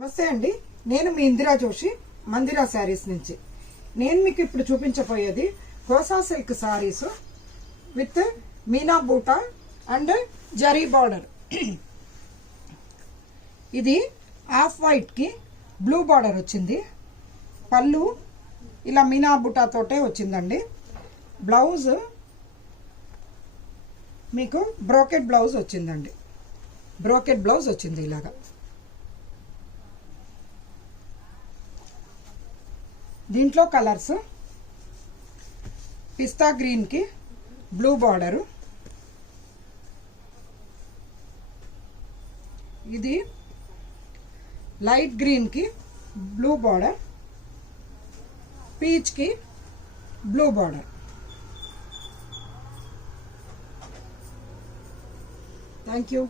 నమస్తే అండి, నేను మీ ఇందిరా జోషి మందిరా శారీస్ నుంచి. నేను మీకు ఇప్పుడు చూపించబోయేది కోసా సిల్క్ శారీస్ విత్ మీనా బూటా అండ్ జరీ బార్డర్. ఇది ఆఫ్ వైట్ కి బ్లూ బార్డర్ వచ్చింది. పళ్ళు ఇలా మీనా బూటా తోటే వచ్చిందండి. బ్లౌజ్ మీకు బ్రోకెట్ బ్లౌజ్ వచ్చిందండి. బ్రోకెట్ బ్లౌజ్ వచ్చింది ఇలాగా. దీంట్లో కలర్స్ పిస్తా గ్రీన్ కి బ్లూ బార్డరు, ఇది లైట్ గ్రీన్ కి బ్లూ బార్డర్, పీచ్ కి బ్లూ బార్డర్. Thank you.